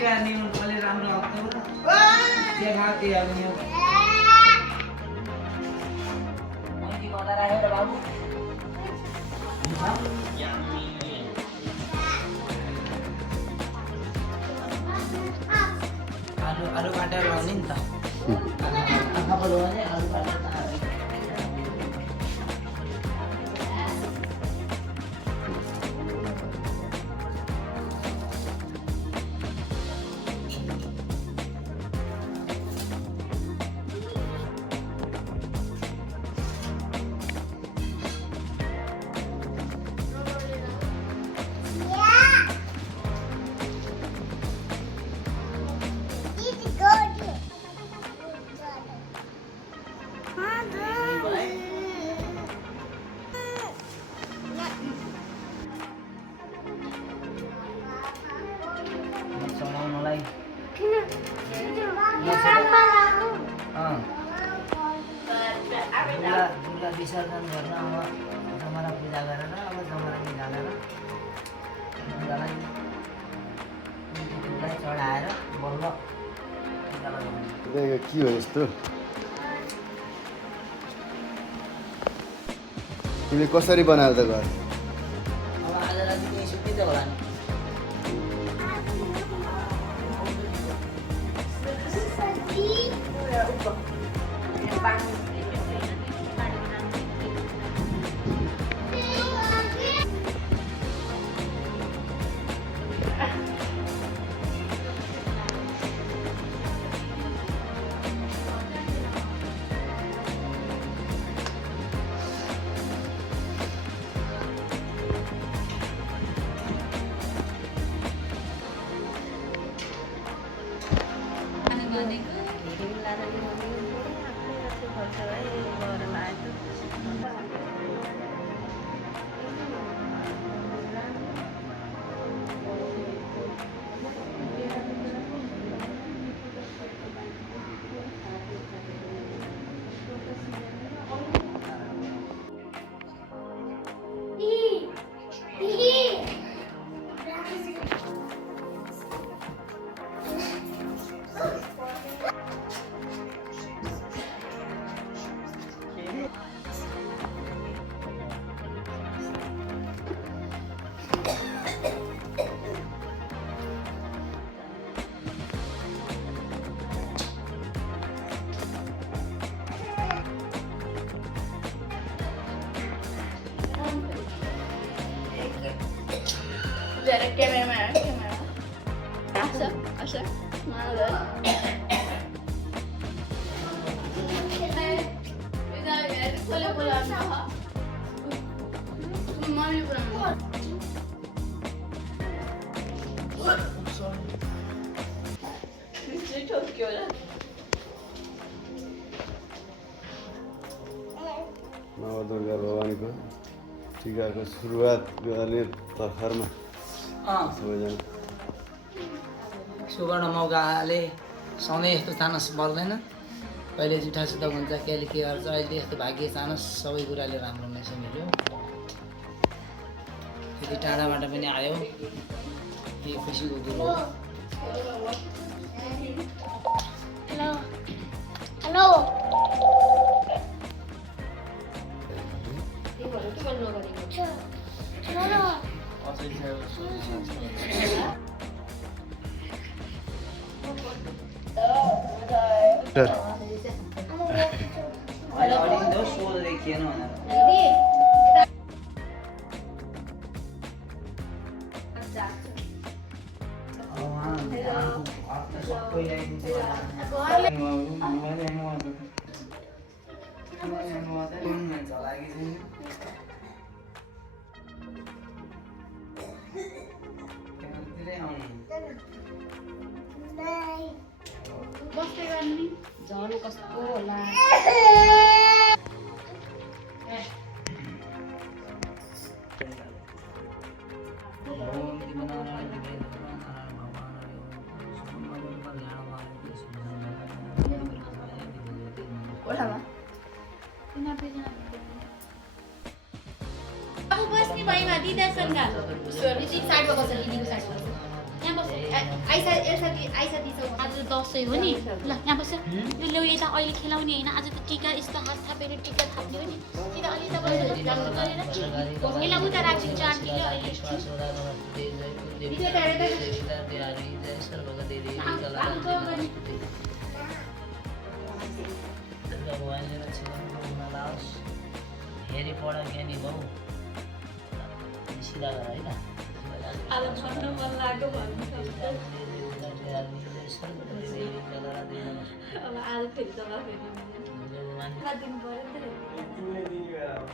गर्ने अलि राम्रो हप्ता के खाते अब यो मैले बना राख्यो र बाबु आलु काटेर लाउने नि त आँखा बोलाउने आलु काटेर विसर्जन गर्न अब जमरा पूजा गरेर अब जमरा निकालेर ढुङ्गालाई चढाएर बल्ल के हो यस्तो तिमीले कसरी बनायो त घर अब आज राति केही सुत्ती त होला नि जरा camera. Asha. Mala. खोले बोला मम्मी बोला नवदुर्गा भगवानको टिकाको सुरुवात गर्ने तर्खरमा सबैजना सुवर्ण मौकाले सधैँ यस्तो चानस पर्दैन कहिले जुठा सुता हुन्छ कहिले के गर्छ अहिले यस्तो भाग्य चानस सबै कुराले राम्रो मैसे मिल्यो यति टाढाबाट पनि आयो यो खुसीको कुरो हो हेलो बस्दै गर्ने झन् कस्तो होला अब बस्ने भएमा दिदासँग साइडमा बस्छ दिदीको साइडमा यहाँ बस्छ आज दसैँ हो नि ल यहाँ बस्छ यो ल्याउ यता अहिले खेलाउने होइन आज त टिका यस्तो हात थापेर टिका थाप्ने हो नि किन अलि त गरेर यसलाई उता राखिदिन्छ आन्टीले हेरी पढ ज्ञानी भाउ सिधा गर होइन आज भन्न मन लाग्यो भन्नु अब आज फेरि जवाफ दिनु पऱ्यो नि त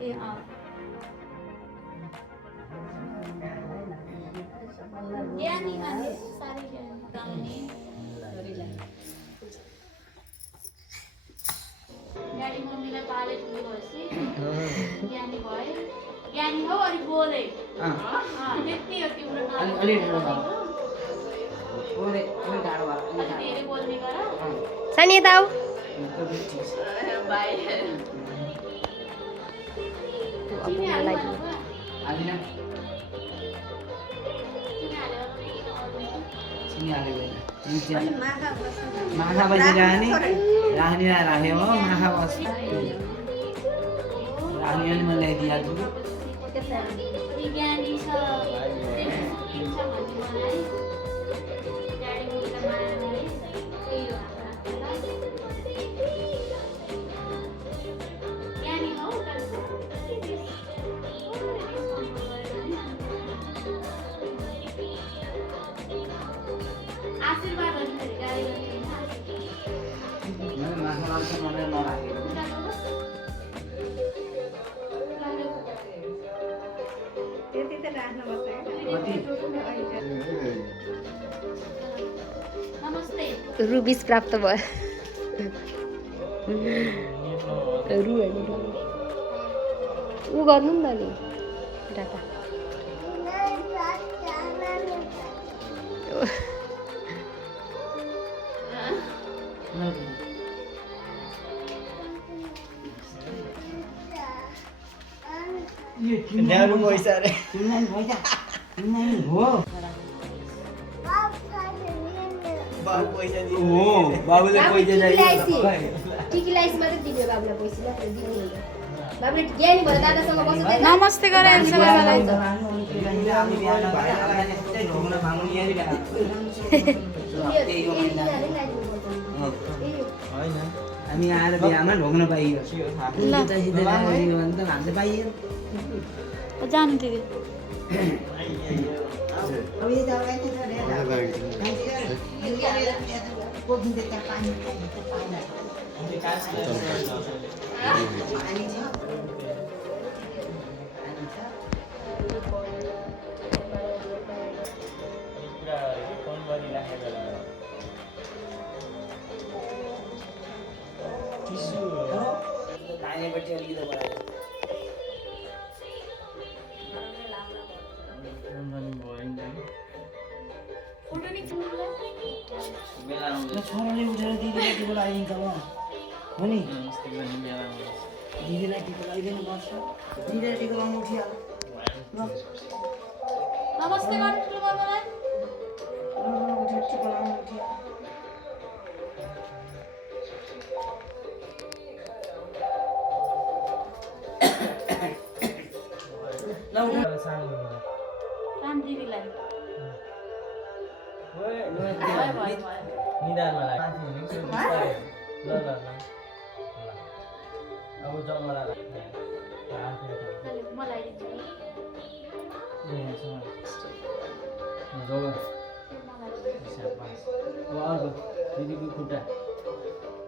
ए ज्ञानी मान्छे साह्रै गाउने गाडी मम्मीलाई पाले ठुलो भएपछि ज्ञानी भयो ज्ञानी हो अनि बोले त्यति हो तिम्रो नाम अलि ढाडो धेरै बोल्ने गर सानी यता आऊ माखा बसिरहने राख्ने राख्यो हो माखा बस राख्ने अनि मैले ल्याइदिइहाल्छु ज्ञानी छ मलाई गाडी मम्मीलाई त्यही हो ज्ञानी हो आशीर्वाद गर्नु गाडी माखा लाउँछ मलाई नराखेको नमस्ते रुबिस प्राप्त भयो रु होइन ऊ गर्नु नि त नि डाटा ल्याउनु पैसा रे पैसा हो बाबुले टिकीलाई मात्रै दिने बाबुलाई पैसा मात्रै दिनु बाबुले ज्ञानी भएर दादासँग बस्दै नमस्ते गरे हामी आएर बिहामा ढोग्न पाइयो हामीले पाइयो जानु दिदी लानेपट्टि अलिकति बढायो छोराले उठेर दिदीलाई टिको लगाइदिन्छ ल हो नि दिदीलाई टिको लगाइदिनु पर्छ दिदीलाई टिको लगाउनु उठिहाल्छ नमस्ते गर्नु ठुलो बाबालाई टिको लगाउनु उठिहाल्छ राम दिदीलाई निदानमा लाग्यो ल अब जङ्गला मलाई अब अर्को दिदीको खुट्टा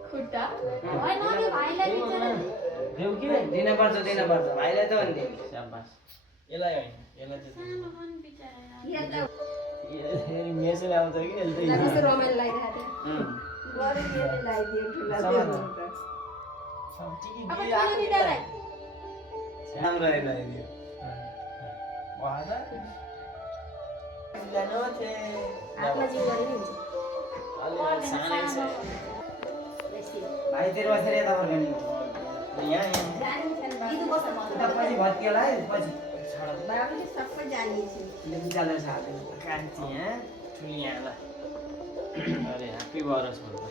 खुट्टा होइन नि भाइलाई बिचरा देऊ कि दिनुपर्छ भाइलाई त भन्ने स्याबास यसलाई होइन यसलाई चाहिँ सानो पनि बिचरा मेसोले आउँछ कि यसले रमाइलो लागिरहेको अब ठुलो दिदालाई राम्रो लगाइदियो हातमा जिउ गरे नि हुन्छ भाइ तेरो बसेर यता फर्कने दिदु बस्छ उता पछि भत्कियो होला है पछि बाबुले सबै जानिएछ ले बिचाले साथै कान्छी यहाँ ठुली यहाँ ल के भएर छोड्छ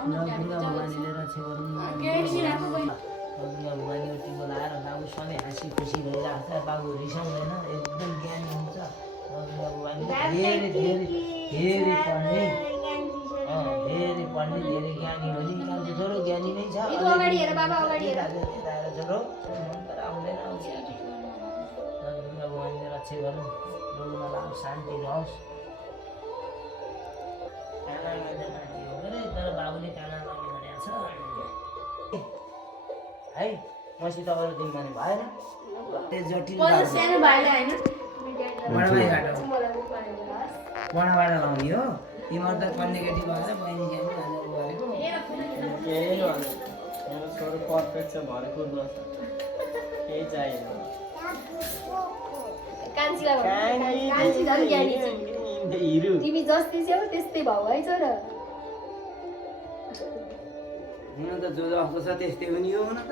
दुर्गा भवानीले रक्षा गरौँ न। दुर्गा भवानीको टिको लाएर बाबु सधैँ हाँसी खुसी भइरहेको छ, बाबु रिसाउँदैन, एकदम ज्ञानी हुन्छ। दुर्गा भवानीले धेरै धेरै धेरै पढ्ने, धेरै पढ्ने, धेरै ज्ञानी हो नि। कान्छो छोरो ज्ञानी नै छ, अगाडि हेर बाबा, अगाडि हेर। छोरो तर आउँदैन आउँछ। दुर्गा भवानीले रक्षा गरौँ, रोगमा लाओस्, शान्ति रहोस्। काना गर्दा माथि हो अरे, तर बाबुले काना लाउने भनेको छ है। मसित अरू दिन भने भएन, त्यो जटिल सानो भाइले होइन बडाबाट लाउने हो। तिमीहरू त कन्नेकेटी भएर बहिनी ज्ञानी भनेर गरेको। केही भएन मेरो छोरो पर्फेक्ट छ भरे कुद्छ केही चाहिएन कान्छीलाई कान्छी झन् ज्ञानी छ। हिरो तिमी जस्तै छेउ त्यस्तै भाउ है छोरा। हुन त जो जस्तो छ त्यस्तै हो नि, हो हुन त।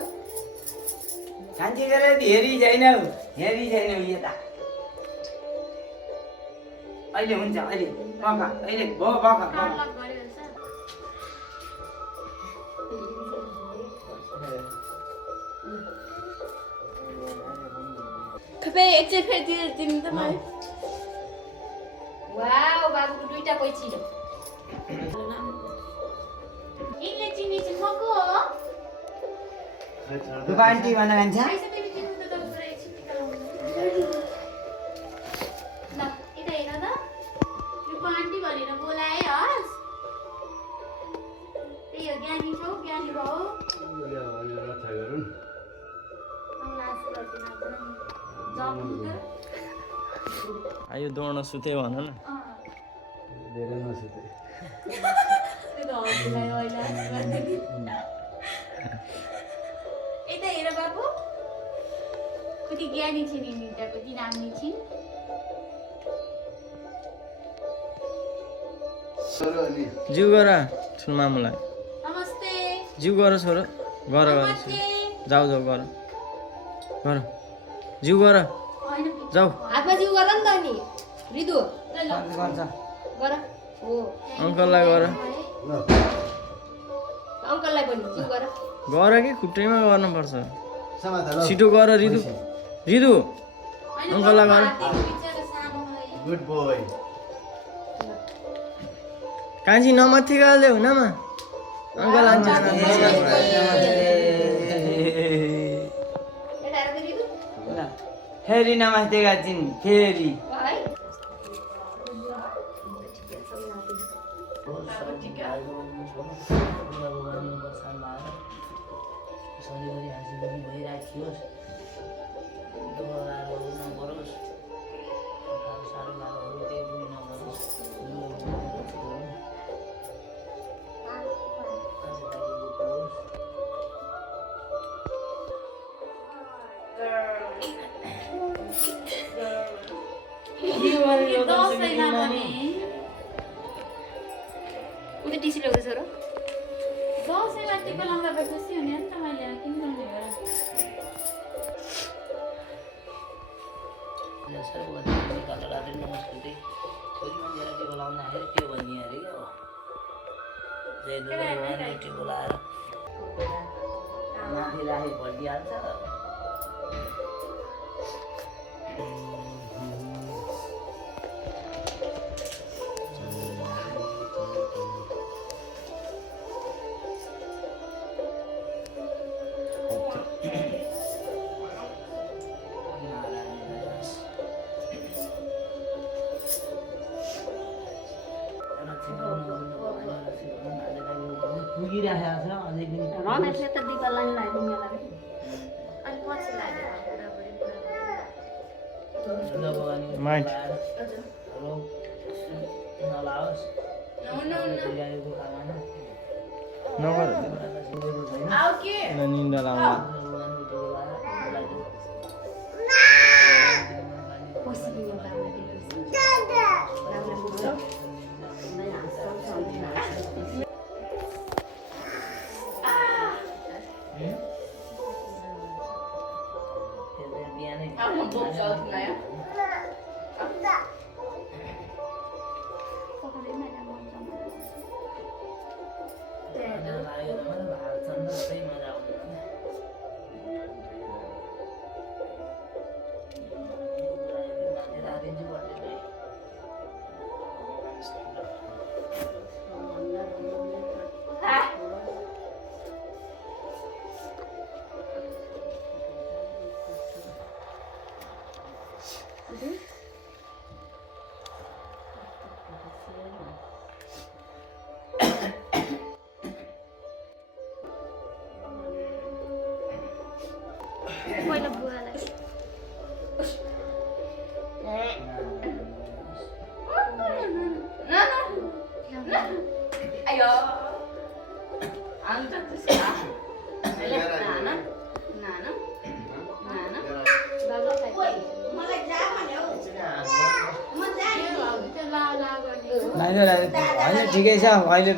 कान्छी गरेर हेरी छैनौ, हेरी छैनौ यता। अहिले हुन्छ, अहिले बखा, अहिले भयो बखा। लक गऱ्यो सर। फेरि एकचोटि फेरि दिनु त मलाई। वाउ बाबुको दुईटा पैँची। यिनले चिनी चाहिँ मको हो? दुःख आन्टी भन्न जान्छ। पैसा फेरि दिनु त तपाईँ एकछिन निकाल्नु। ल यता हेर त, यो आन्टी भनेर बोलाए हस्। त्यही हो, ज्ञानी छौ, ज्ञानी भौ। रक्षा गरौँ। आउला आशा गर्दिन जाउँ त। आयो दौड्न सुते भन न धेरै नसुते। त्यो त हजुरलाई अहिले आशा गर्दैन। यता हेर बाबु, कति ज्ञानी छिन् यिनी त, कति राम्री छिन्। छोरो अनि जिउ गर ठुलो मामुलाई नमस्ते। जिउ गर छोरो गर गर नमस्ते। जाऊ जाऊ गर गर जिउ गर होइन जाऊ हातमा जिउ गर नि त नि रिदु ल ल गर्छ गर। हो अङ्कललाई गर ल अङ्कललाई पनि जिउ गर। गर कि खुट्टैमा गर्नुपर्छ समाता ल। छिटो गर रिदु रिदु होइन, अङ्कललाई गर हातैको बिचरा सानो है। Good boy. कान्छी नमस्ते गर्दै हुनमा अङ्कल आन्टी यता हेर त रिदु फेरि नमस्ते गर्छिन् फेरि। है सधैँभरि हाँसी खुसी भइरहेको थियोस्, दुःख गाह्रोहरू नपरोस्, साह्रो गाह्रोहरू केही पनि नपरोस्। यो दसैँमा भने उता टिसी ल्याउँदै छोरो। दसैँमा टिका लाउँदा बेसी हुने हो नि त, मैले किन ल्याउने हो र। सर्वगति कालो रात्रि नमस्कृति छोरी मान्छेलाई टिको लाउँदाखेरि त्यो भनियो अरे क्या हो। जय दुर्गा भवानीले टिको लाएर माथि राखी भनिदिइहाल्छ। पुगिरहेको छ अझै पनि। रमेशले त दिपा लाइन लगाइदिनु मलाई। अनि पछि लाग्यो दुर्गा भवानीको माइट। रोग नलाओस्, बिरामीको कामना नगर आऊ के निन्दा लाउँला भगवानको टिको लाएर बोलाइदिनु। पसिदिनु बिहानै अयो अन्त त्यसको नाना नाना नाना बाबा खाइ मलाई जा भन्यो म जान्छु त्यो ला ला गर्ने होइन ठिकै छ अहिले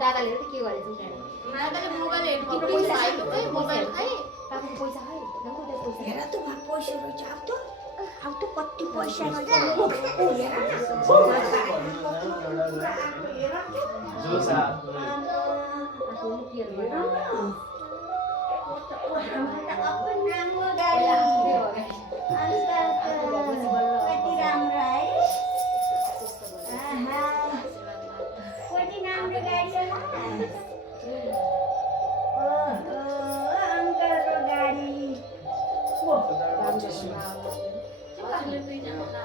दादाले त के गरेछ दादाले मोबाइल हेर्नु पैसा आएको खै मोबाइल खै बाबुको पैसा खै दङ्गो दे पैसा हेर त वहाँ पैसा रहेछ अब त कति पैसा रहेछ जोस आफ्नो मुखियाहरु भएर कति राम्रो है कति राम्रो गाडी अङ्कलको गाडी कसले दुईजना ला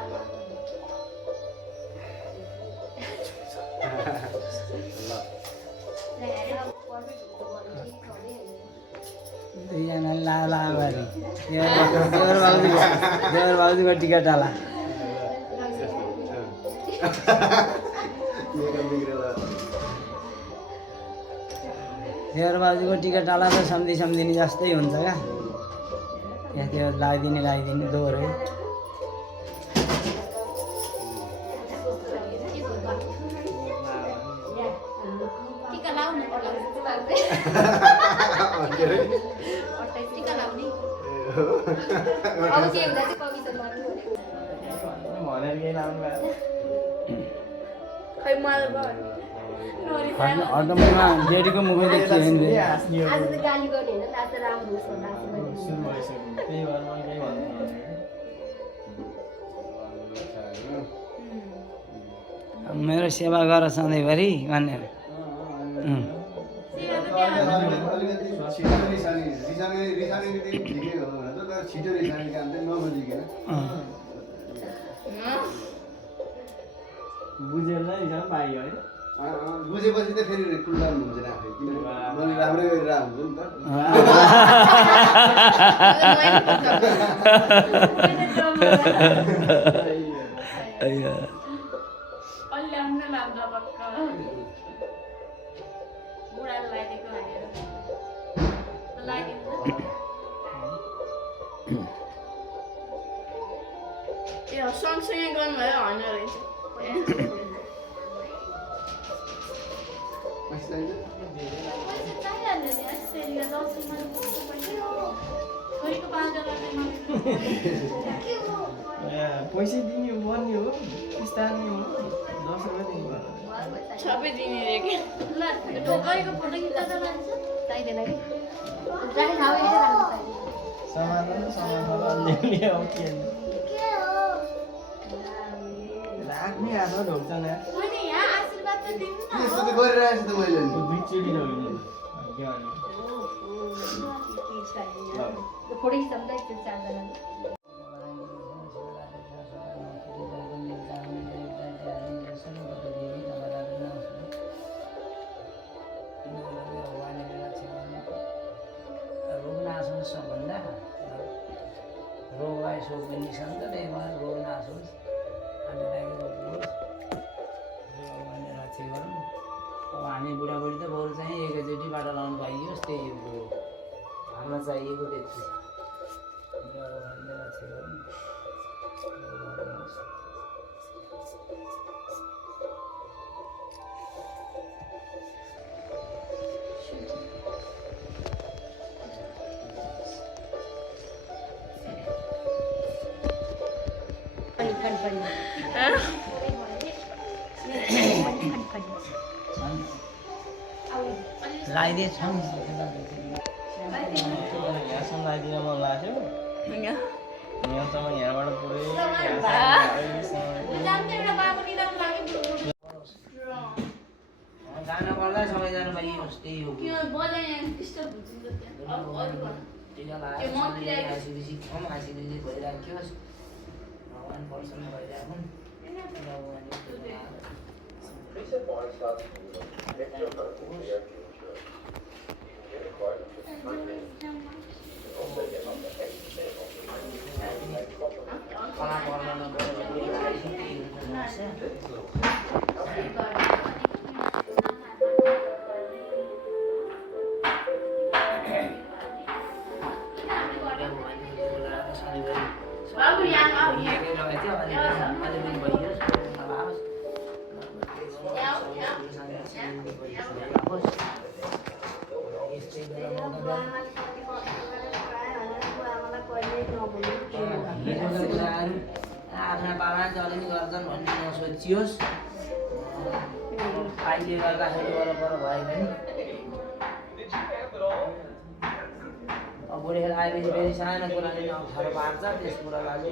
दुईजना ला ला गरे देवर बाबुजीको टिकट हाला देवर बाबुजीको टिकट हाला त सम्झिने जस्तै हुन्छ क्या यहाँ त्यो लगाइदिने दोहोरो टिका लाउनु पर्ला टिका लाउने अब के हुँदा चाहिँ कविता गर्नु भनेर केही लाउनु भयो खै मलाई अटोमा जेडीको मुखै देखियो नि हाँस्ने हो। आज त गाली गर्ने होइन आज त राम्रो होस् भनेर आशीर्वाद दिनु। सुरु भइसक्यो त्यही भएर मैले केही भन्नु मेरो सेवा गर सधैँभरि भनेर छिटो रिसाउने काम चाहिँ नबुझिकन बुझेर नै रिजन पाइयो है बुझेपछि त फेरि कुल्लाउनु हुन्छ नि आफै किन मैले राम्रै गरेर हुन्छ नि अलि आउनु लाग्दा बक्क बुढाले लगाइदिएको भनेर लगाइदिनु यो सँगसँगै गर्नुभयो होइन रहेछ पैसा चाहिन्छ पैसा चाहिहाल्यो नि यसरी दसैँमा छोरीको 5 डलर चाहिँ पैसा दिने हो भन्ने हो किस्तानी हो 10 रुपियाँ दिनु पर्छ सबै दिने रे के ल ढोकाइको फोटो खिच्दा त लान्छ चाहिँदैन कि राखेर खाऊ यही राख्नु चाहियो सामान ल्याउने अब के राख्ने हातमा ढोक्छ न मैले यहाँ आशीर्वाद त दिनु न यस्तो त गरिरहेको छु त मैले नि दुईचोटि ढोक्ने के भन्ने फोटो खिच्दा एकचोटि चारजना सबभन्दा रोग आइसो पनि सन्तैमा रोग नआसोस् आदिलागी रोक्नुहोस् भनेर रक्षा गरौँ अब हामी बुढाबुढी त बरु चाहिँ एकैचोटि बाटो लाउनु पाइयोस् त्यही हो हामीलाई चाहिएको त्यति भनेर रक्षा गरौँ लगाइदिए छौँ यहाँसम्म लगाइदिन मन लाग्थ्यो यहाँसम्म यहाँबाट पुरै जान्थ्यो एउटा बाबु निदाउनु लाग्यो गाना पर्दा सबैजना पाइयोस् त्यही हो किन बोले डिस्टर्ब हुन्छ त्यहाँ अब अरू टिका लगाएर हाँसीखुसी खाउँ हाँसीखुसी भइराखियोस् भगवान् प्रसन्न भइराखौँ कला पर्न नगरेर Babu yang mau. आफ्ना बाबा जलिनी गर्छन् भन्ने नसोचियोस् अहिले गर्दाखेरि वरपर भयो भने अब बुढेखेल आएपछि फेरि सानो कुराले नै अप्ठ्यारो पार्छ त्यस कुरालाई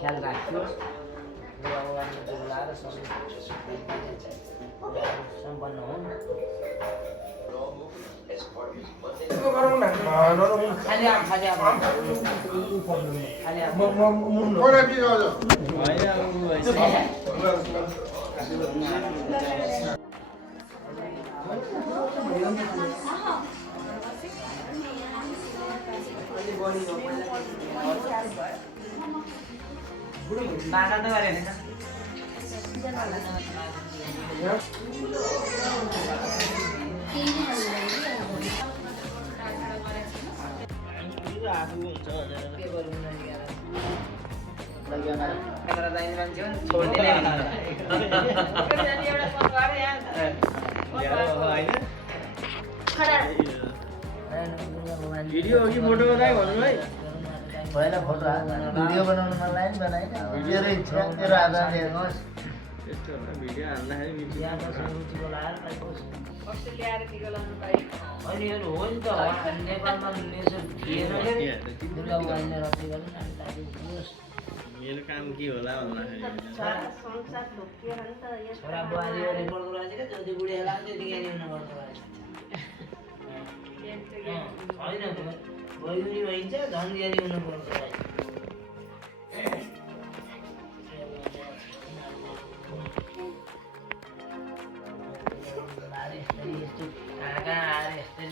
ख्याल राखियोस् लगाएर सम्पन्न हुन् खाली आम खाली आम खाली आम बाटा त गरेन भिडियो हो कि फोटो बनाइ भन्नु है भएन फोटो भिडियो बनाउनु मन लाग्यो नि बनाएन तेरो इच्छा तेरो आधार हेर्नुहोस् त्यस्तो होला भिडियो हाल्दाखेरि मिल्छ यहाँ बस्नु रुचिको लागेर कस्तो ल्याएर टिका लाउनु पाइ होइन यो हो नि त नेपालमा नेचर थिएन के दुर्गा भगवानले रक्षा गर्नु हामीलाई दियोस् मेरो काम के होला भन्दाखेरि संसार ढोकियो नि त छोरा बुहारीले रेकर्ड गराएको थियो जति बुढी होला त्यति ज्ञानी हुन गर्नु होइन बहिनी भइन्छ झन् ज्ञानी हुनु पर्छ यस्तो कहाँ कहाँ आएर यस्तै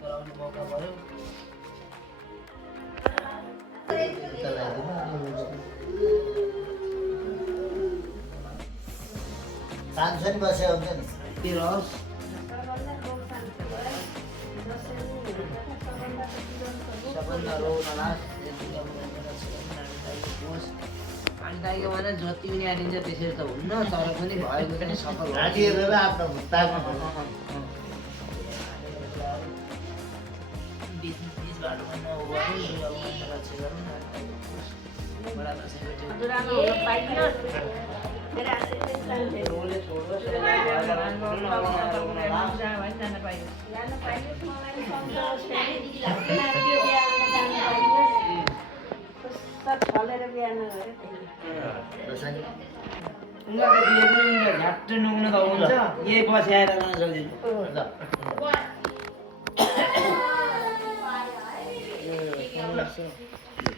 गराउने मौका भयो तान्छन् बस्यो हुन्छ नि के रहोस् सबभन्दा रोउन लास अनि दाइको भने जति पनि हालिन्छ त्यसरी त हुन्न तर पनि भएको पनि सफल हो घाँटी हेरेर आफ्नो भुत्ताको बिच बाटोमा नउभ्याउनु दुर्गा रक्षा गर्नु बडा दसैँ हजुरआमा हुन पाइयो मेरो आशीर्वाद चाहन्थे रोले छोड्नुहोस् जान पाइयो मलाई सन्तोष फेरि त्यो बिहामा जान पाइयो सब छलेर बिहा नगरे उनीहरूको बिहे पनि हुन्छ झट्ट नुग्न त हुन्छ यही पछि आएर गर्न सक्दिनँ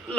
ल